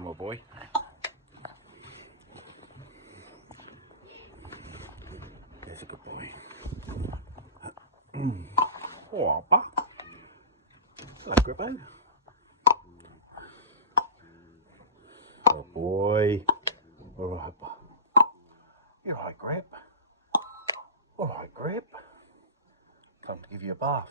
my boy. There's a good boy. Oh, Abba. Hello, Grippe. Oh boy. Alright, Abba. You're right, Grip. Alright, Grip. Come to give you a bath.